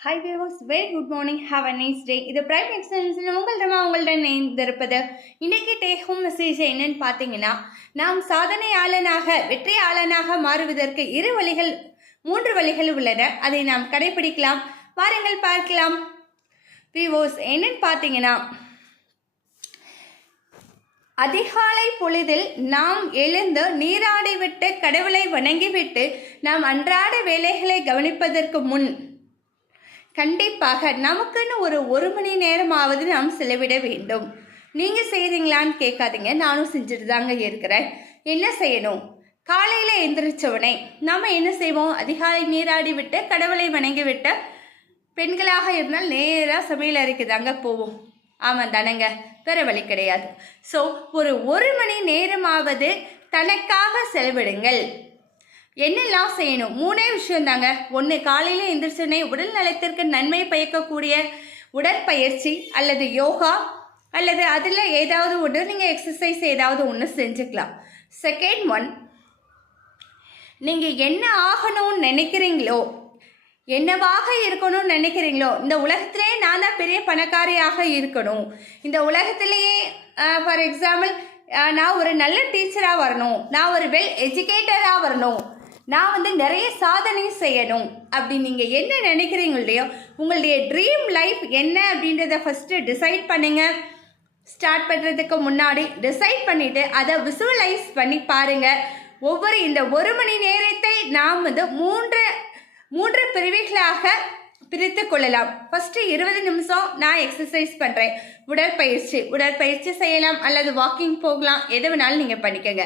Hi viewers very good morning have a nice day இது prime எக்ஸலன்ஸில் உங்கள்கிட்ட உங்கள்கிட்ட இணைந்திருப்பது. இன்றைக்கி டேக் ஹோம் மெசேஜ் என்னன்னு பார்த்தீங்கன்னா நாம் சாதனையாளனாக வெற்றியாளனாக மாறுவதற்கு இரு வழிகள் மூன்று வழிகள் உள்ளன. அதை நாம் கடைபிடிக்கலாம் வாருங்கள் பார்க்கலாம். வியூவர்ஸ் என்னன்னு பார்த்தீங்கன்னா அதிகாலை பொழுதில் நாம் எழுந்து நீராடி விட்டு கடவுளை வணங்கிவிட்டு நாம் அன்றாட வேலைகளை கவனிப்பதற்கு முன் கண்டிப்பாக நமக்குன்னு ஒரு ஒரு மணி நேரமாவது நாம் செலவிட வேண்டும். நீங்கள் செய்கிறீங்களான்னு கேட்காதீங்க. நானும் செஞ்சுட்டு தாங்க இருக்கிறேன். என்ன செய்யணும்? காலையில் எந்திரிச்சவனே நம்ம என்ன செய்வோம்? அதிகாலை நீராடி விட்டு கடவுளை வணங்கி விட்டு பெண்களாக இருந்தால் நேராக சமையல் அறைக்கு தாங்க போவோம். ஆமாம் தானேங்க. வேற வழி கிடையாது. ஸோ ஒரு ஒரு மணி நேரமாவது தனக்காக செலவிடுங்கள். என்னெல்லாம் செய்யணும்? மூணே விஷயம் தாங்க ஒன்று காலையில் எந்திரிச்சோடனே உடல் நலத்திற்கு நன்மை பயக்கக்கூடிய உடற்பயிற்சி அல்லது யோகா அல்லது அதில் ஏதாவது ஒன்று நீங்கள் எக்ஸசைஸ் ஏதாவது ஒன்று செஞ்சுக்கலாம். செகண்ட் ஒன் நீங்கள் என்ன ஆகணும்னு நினைக்கிறீங்களோ என்னவாக இருக்கணும்னு நினைக்கிறீங்களோ இந்த உலகத்திலே நான் தான் பெரிய பணக்காரியாக இருக்கணும். இந்த உலகத்திலேயே ஃபார் எக்ஸாம்பிள் நான் ஒரு நல்ல டீச்சராக வரணும். நான் ஒரு வெல் எஜுகேட்டராக வரணும். நான் வந்து நிறைய சாதனை செய்யணும் அப்படி நீங்கள் என்ன நினைக்கிறீங்க இல்லையோ உங்களுடைய ட்ரீம் லைஃப் என்ன அப்படின்றத ஃபஸ்ட்டு டிசைட் பண்ணுங்கள் ஸ்டார்ட் பண்ணுறதுக்கு முன்னாடி டிசைட் பண்ணிவிட்டு அதை விசுவலைஸ் பண்ணி பாருங்கள் ஒவ்வொரு இந்த ஒரு மணி நேரத்தை நாம் வந்து மூன்று மூன்று பிரிவுகளாக பிரித்து கொள்ளலாம் ஃபஸ்ட்டு இருபது நிமிஷம் நான் எக்ஸசைஸ் பண்ணுறேன் உடற்பயிற்சி. உடற்பயிற்சி செய்யலாம் அல்லது வாக்கிங் போகலாம். எது வேணாலும் நீங்கள் பண்ணிக்கோங்க.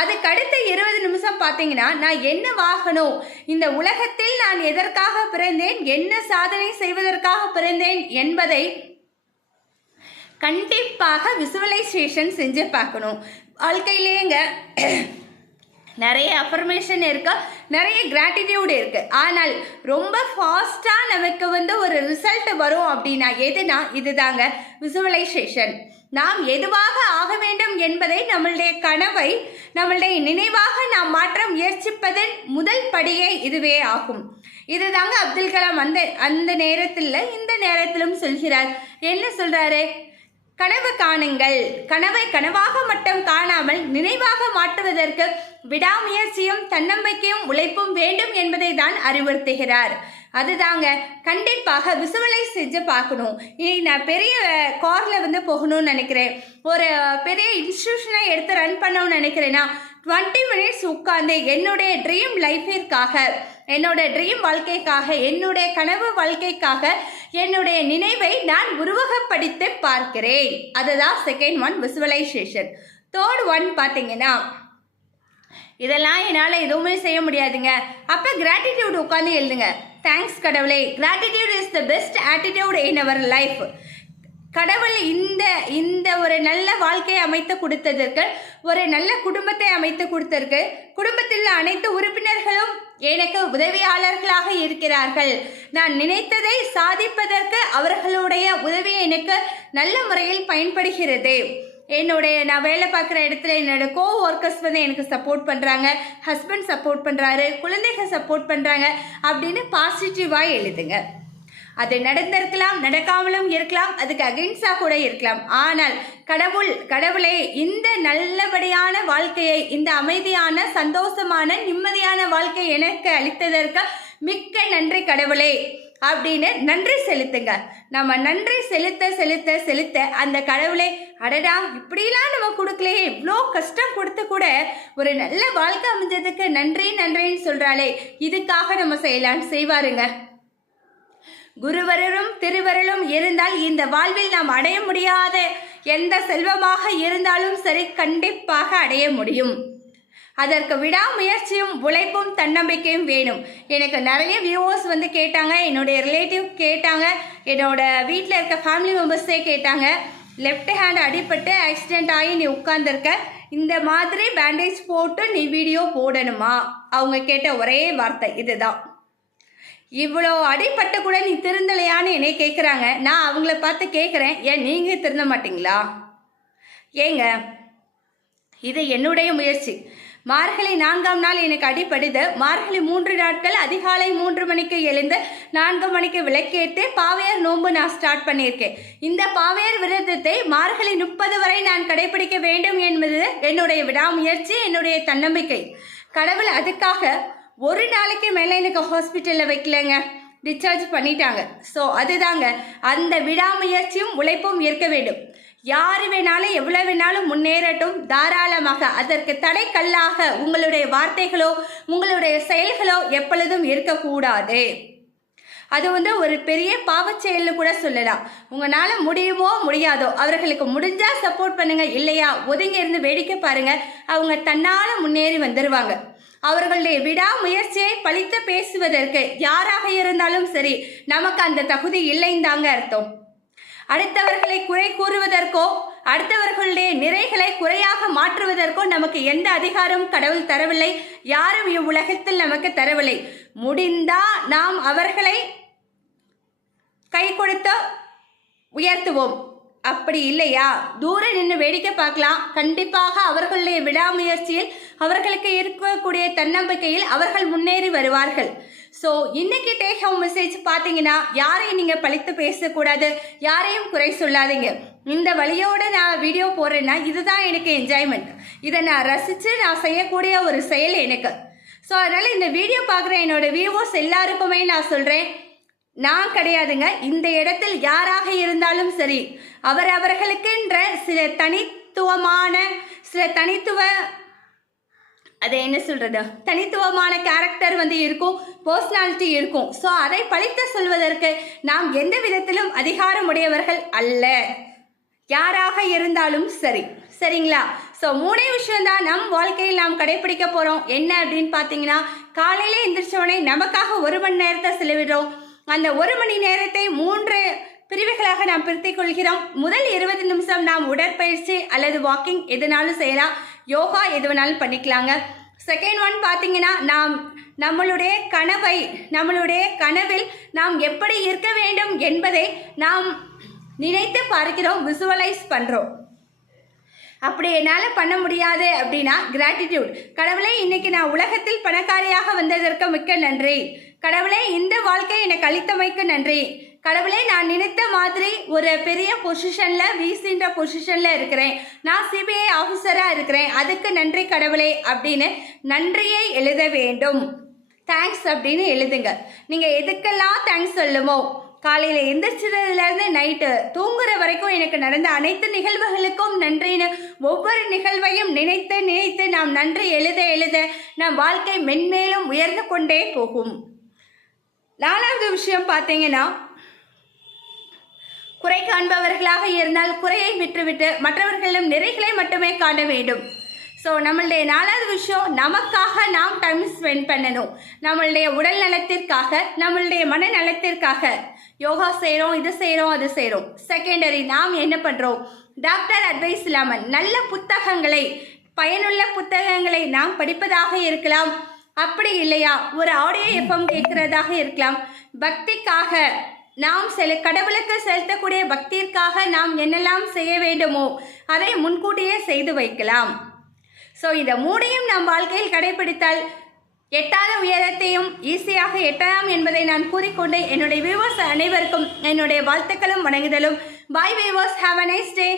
அதுக்கு அடுத்த இருபது நிமிஷம் பார்த்தீங்கன்னா நான் என்ன வாகனம்? இந்த உலகத்தில் நான் எதற்காக பிறந்தேன்? என்ன சாதனை செய்வதற்காக பிறந்தேன்? என்பதை கண்டிப்பாக விசுவலைசேஷன் செஞ்சு பார்க்கணும். வாழ்க்கையிலேங்க நிறைய அஃபர்மேஷன் இருக்கு? நிறைய கிராட்டிடியூட் இருக்கு. ஆனால் ரொம்ப ஃபாஸ்ட்டாக நமக்கு வந்து ஒரு ரிசல்ட் வரும் அப்படின்னா எதுனா இதுதாங்க விசுவலைசேஷன் நாம் எதுவாக ஆக வேண்டும் என்பதை நம்மளுடைய கனவை நம்மளுடைய நினைவாக நாம் மாற்ற முயற்சிப்பதன் முதல் படியே இதுவே ஆகும். இதுதாங்க அப்துல் கலாம் அந்த அந்த நேரத்தில் இந்த நேரத்திலும் சொல்கிறார். என்ன சொல்றாரு? கனவு காணுங்கள். கனவை கனவாக மட்டும் காணாமல் நினைவாக மாற்றுவதற்கு விடாமுயற்சியும் தன்னம்பிக்கையும் உழைப்பும் வேண்டும் என்பதை தான் அறிவுறுத்துகிறார். அதுதாங்க கண்டிப்பாக விசுவலைஸ் செஞ்சு பார்க்கணும். இனி நான் பெரிய காரில் வந்து போகணும்னு நினைக்கிறேன். ஒரு பெரிய இன்ஸ்டியூஷனை எடுத்து ரன் பண்ணணும்னு நினைக்கிறேன்னா டுவெண்ட்டி மினிட்ஸ் உட்காந்து என்னுடைய ட்ரீம் லைஃபிற்காக என்னோட ட்ரீம் வாழ்க்கைக்காக என்னுடைய கனவு வாழ்க்கைக்காக என்னுடைய நினைவை நான் உருவகப்படுத்தி பார்க்கிறேன். அதுதான் second one visualisation third one பார்த்தீங்கன்னா இதெல்லாம் என்னால் எதுவுமே செய்ய முடியாதுங்க. அப்போ கிராட்டிடியூட் உட்காந்து எழுதுங்க. தேங்க்ஸ் கடவுளே. Gratitude is the best attitude in our life கடவுள் இந்த இந்த ஒரு நல்ல வாழ்க்கையை அமைத்து கொடுத்ததற்கு ஒரு நல்ல குடும்பத்தை அமைத்து கொடுத்ததற்கு குடும்பத்தில் அனைத்து உறுப்பினர்களும் எனக்கு உதவியாளர்களாக இருக்கிறார்கள். நான் நினைத்ததை சாதிப்பதற்கு அவர்களுடைய உதவி எனக்கு நல்ல முறையில் பயன்படுகிறது. என்னுடைய நான் வேலை பார்க்குற இடத்துல என்னோட கோ ஒர்க்கர்ஸ் வந்து எனக்கு சப்போர்ட் பண்ணுறாங்க ஹஸ்பண்ட் சப்போர்ட் பண்ணுறாரு குழந்தைகள் சப்போர்ட் பண்ணுறாங்க அப்படின்னு பாசிட்டிவாக எழுதுங்க. அது நடந்திருக்கலாம் நடக்காமலும் இருக்கலாம் அதுக்கு அகென்ஸ்டாக கூட இருக்கலாம். ஆனால் கடவுள் கடவுளே இந்த நல்லபடியான வாழ்க்கையை இந்த அமைதியான சந்தோஷமான நிம்மதியான வாழ்க்கை எனக்கு அளித்ததற்கு மிக்க நன்றி கடவுளே. அப்படின்னு நன்றி செலுத்துங்க. நம்ம நன்றி செலுத்த செலுத்த செலுத்த அந்த கடவுளை அடடா இப்படிலாம் நம்ம கொடுக்கலையே இவ்வளோ கஷ்டம் கொடுத்து கூட ஒரு நல்ல வாழ்க்கை அமைஞ்சதுக்கு நன்றி நன்றின்னு சொல்கிறாளே இதுக்காக நம்ம செய்யலான்னு செய்வாருங்க. குருவரரும் திருவருளும் இருந்தால் இந்த வாழ்வில் நாம் அடைய முடியாத எந்த செல்வமாக இருந்தாலும் சரி கண்டிப்பாக அடைய முடியும். அதற்கு விடாமுயற்சியும் உழைப்பும் தன்னம்பிக்கையும் வேணும். எனக்கு நிறைய வியூவர்ஸ் வந்து கேட்டாங்க என்னுடைய ரிலேட்டிவ் கேட்டாங்க என்னோட வீட்டில் இருக்க ஃபேமிலி மெம்பர்ஸே கேட்டாங்க லெஃப்ட் ஹேண்ட் அடிபட்டு ஆக்சிடெண்ட் ஆகி நீ உட்காந்துருக்க இந்த மாதிரி பேண்டேஜ் போட்டு நீ வீடியோ போடணுமா? அவங்க கேட்ட ஒரே வார்த்தை இதுதான். இவ்வளோ அடிப்பட்ட கூட நீ திருந்தலையான்னு என்னை கேட்குறாங்க நான் அவங்கள பார்த்து கேட்குறேன் ஏன் நீங்கள் திருந்த மாட்டிங்களா? ஏங்க இது என்னுடைய முயற்சி. மார்கழி நான்காம் நாள் எனக்கு அடிப்படுது மார்கழி மூன்று நாட்கள் அதிகாலை மூன்று மணிக்கு எழுந்து நான்கு மணிக்கு விளக்கேற்று பாவையார் நோன்பு நான் ஸ்டார்ட் பண்ணியிருக்கேன். இந்த பாவையார் விரதத்தை மார்கழி முப்பது வரை நான் கடைபிடிக்க வேண்டும் என்பது என்னுடைய விடாமுயற்சி என்னுடைய தன்னம்பிக்கை. கடவுள் அதுக்காக ஒரு நாளைக்கு மேலே எனக்கு ஹாஸ்பிட்டலில் வைக்கலங்க. டிஸ்சார்ஜ் பண்ணிட்டாங்க. ஸோ அதுதாங்க. அந்த விடாமுயற்சியும் உழைப்பும் இருக்க வேண்டும். யார் வேணாலும் எவ்வளோ வேணாலும் முன்னேறட்டும். தாராளமாக அதற்கு தடைக்கல்லாக உங்களுடைய வார்த்தைகளோ உங்களுடைய செயல்களோ எப்பொழுதும் இருக்கக்கூடாது. அது வந்து ஒரு பெரிய பாவச்செயல்னு கூட சொல்லலாம். உங்களால் முடியுமோ முடியாதோ அவர்களுக்கு முடிஞ்சால் சப்போர்ட் பண்ணுங்கள் இல்லையா ஒதுங்கி இருந்து வேடிக்கை பாருங்கள் அவங்க தன்னால் முன்னேறி வந்துடுவாங்க அவர்களுடைய விடாமுயற்சியை பழித்து பேசுவதற்கு யாராக இருந்தாலும் சரி நமக்கு அந்த தகுதி இல்லைந்தாங்க அர்த்தம். அடுத்தவர்களை குறை கூறுவதற்கோ அடுத்தவர்களுடைய நிறைகளை குறையாக மாற்றுவதற்கோ நமக்கு எந்த அதிகாரமும் கடவுள் தரவில்லை யாரும் இவ்வுலகத்தில் நமக்கு தரவில்லை. முடிந்தா நாம் அவர்களை கை கொடுத்து உயர்த்துவோம். அப்படி இல்லையா? தூரம் நின்று வேடிக்கை பார்க்கலாம். கண்டிப்பாக அவர்களுடைய விடாமுயற்சியில் அவர்களுக்கு இருக்கக்கூடிய தன்னம்பிக்கையில் அவர்கள் முன்னேறி வருவார்கள். ஸோ இன்னைக்கு டேக் ஹோம் மெசேஜ் பார்த்தீங்கன்னா யாரையும் நீங்கள் பழித்து பேசக்கூடாது யாரையும் குறை சொல்லாதீங்க. இந்த வழியோட நான் வீடியோ போடுறேன்னா இதுதான் எனக்கு என்ஜாய்மெண்ட் இதை நான் ரசித்து நான் செய்யக்கூடிய ஒரு செயல் எனக்கு. ஸோ அதனால் இந்த வீடியோ பார்க்குற என்னோட வியூவர்ஸ் எல்லாருக்குமே நான் சொல்கிறேன் நான் கிடையாதுங்க இந்த இடத்தில் யாராக இருந்தாலும் சரி அவர் அவர்களுக்கென்ற சில தனித்துவமான சில தனித்துவ அது என்ன சொல்கிறது தனித்துவமான கேரக்டர் வந்து இருக்கும் பர்சனாலிட்டி இருக்கும். ஸோ அதை பழித்து சொல்வதற்கு நாம் எந்த விதத்திலும் அதிகாரமுடையவர்கள் அல்ல. யாராக இருந்தாலும் சரி. சரிங்களா? ஸோ மூணே விஷயம்தான் நம் வாழ்க்கையில் நாம் கடைபிடிக்க போகிறோம் என்ன அப்படின்னு பார்த்தீங்கன்னா காலையில் எந்திரிச்சவனே நமக்காக ஒரு மணி நேரத்தை செலவிடுறோம். அந்த ஒரு மணி நேரத்தை மூன்று பிரிவுகளாக நாம் பிரித்துக் கொள்கிறோம். முதல் இருபது நிமிஷம் நாம் உடற்பயிற்சி அல்லது வாக்கிங் எதுனாலும் செய்யலாம். யோகா எது வேணாலும் பண்ணிக்கலாங்க. செகண்ட் ஒன் பார்த்தீங்கன்னா நாம் நம்மளுடைய கனவை நம்மளுடைய கனவில் நாம் எப்படி இருக்க வேண்டும் என்பதை நாம் நினைத்து பார்க்கிறோம் விசுவலைஸ் பண்ணுறோம் அப்படி என்னால் பண்ண முடியாது அப்படின்னா கிராட்டிடியூட் கடவுளே இன்னைக்கு நான் உலகத்தில் பணக்காரியாக வந்ததற்கு மிக்க நன்றி. கடவுளே இந்த வாழ்க்கை எனக்கு அளித்தமைக்கு நன்றி. கடவுளே நான் நினைத்த மாதிரி ஒரு பெரிய பொசிஷனில் விசின்ற பொசிஷனில் இருக்கிறேன். நான் சிபிஐ ஆஃபீஸராக இருக்கிறேன். அதுக்கு நன்றி கடவுளே அப்படின்னு நன்றியை எழுத வேண்டும். தேங்க்ஸ் அப்படின்னு எழுதுங்க. நீங்கள் எதுக்கெல்லாம் தேங்க்ஸ் சொல்லுமோ காலையில் எந்திரிச்சதுலேருந்து நைட்டு தூங்குற வரைக்கும் எனக்கு நடந்த அனைத்து நிகழ்வுகளுக்கும் நன்றின்னு ஒவ்வொரு நிகழ்வையும் நினைத்து நினைத்து நாம் நன்றி எழுத எழுத நம் வாழ்க்கை மென்மேலும் உயர்ந்து கொண்டே போகும். நாலாவது விஷயம் பார்த்தீங்கன்னா குறை காண்பவர்களாக இருந்தால் குறையை விட்டுவிட்டு மற்றவர்களிடம் நிறைகளை மட்டுமே காண வேண்டும். ஸோ நம்மளுடைய நாலாவது விஷயம் நமக்காக நாம் டைம் ஸ்பெண்ட் பண்ணணும். நம்மளுடைய உடல் நலத்திற்காக நம்மளுடைய மன நலத்திற்காக. யோகா செய்கிறோம் இது செய்கிறோம் அது செய்கிறோம் செகண்டரி நாம் என்ன பண்ணுறோம் டாக்டர் அட்வைஸ் இல்லாமல் நல்ல புத்தகங்களை பயனுள்ள புத்தகங்களை நாம் படிப்பதாக இருக்கலாம். அப்படி இல்லையா? ஒரு ஆடியோ எஃப்எம் கேட்கிறதாக இருக்கலாம். பக்திக்காக நாம் செல கடவுளுக்கு செலுத்தக்கூடிய பக்திற்காக நாம் என்னெல்லாம் செய்ய வேண்டுமோ அதை முன்கூட்டியே செய்து வைக்கலாம். ஸோ இதை மூடையும் நம் வாழ்க்கையில் கடைபிடித்தால் எட்டாத உயரத்தையும் ஈஸியாக எட்டலாம் என்பதை நான் கூறிக்கொண்டு என்னுடைய வியூவர்ஸ் அனைவருக்கும் என்னுடைய வாழ்த்துக்களும் வணங்குதலும். Bye viewers have a nice day